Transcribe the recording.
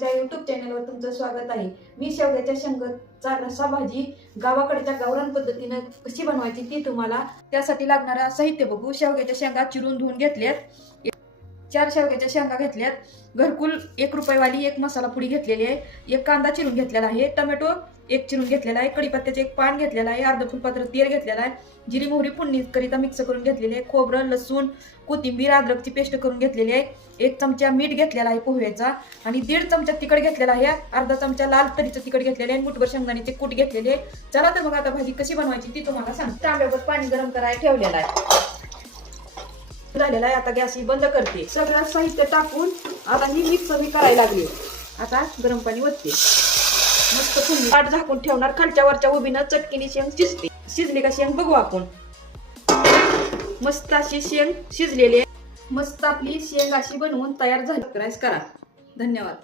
शेवग्याच्या युट्यूब चॅनलवर तुमचं स्वागत आहे. मी शेवग्याच्या शेंगाचा रसा भाजी गावाकडच्या गावरान पद्धतीनं कशी बनवायची ती तुम्हाला त्यासाठी लागणारं साहित्य बघू. शेवग्याच्या शेंगा चिरून धुवून घेतल्यात. चार शेवग्याच्या शेंगा घेतल्यात. घरकुल एक रुपयेवाली एक मसाला पुडी घेतलेली आहे. एक कांदा चिरून घेतलेला आहे. टोमॅटो एक चिरून घेतलेला आहे. कडीपत्त्याचे एक पान घेतलेलं आहे. अर्ध फुलपात्र तेल घेतलेला आहे. जिरी मोहरी फोडणीकरिता मिक्स करून घेतलेली आहे. खोबरं लसूण कोथिंबीर अद्रकची पेस्ट करून घेतलेली आहे. एक चमचा मीठ घेतलेला आहे पोह्याचा आणि दीड चमचा तिखट घेतलेला आहे. अर्धा चमचा लाल तरीचं तिखट घेतलेले आहे. मुठभर शेंगदाण्याचे कूट घेतलेले आहे. चला तर मग आता भाजी कशी बनवायची ती तुम्हाला सांग तांब्यावर पाणी गरम करायला ठेवलेलं आहे. झालेला आहे. आता गॅस ही बंद करते. सगळं साहित्य टाकून आता ही मिक्स मी करायला लागली. आता गरम पाणी ओतते. मस्त फुलली ताट झाकून ठेवणार. खालच्या वरच्या उभीनं चटकीने शेंग शिजते. शिजली का शेंग बघू आपण. मस्त अशी शेंग शिजलेली मस्त आपली शेंग अशी बनवून तयार झाली. क्राईस करा. धन्यवाद.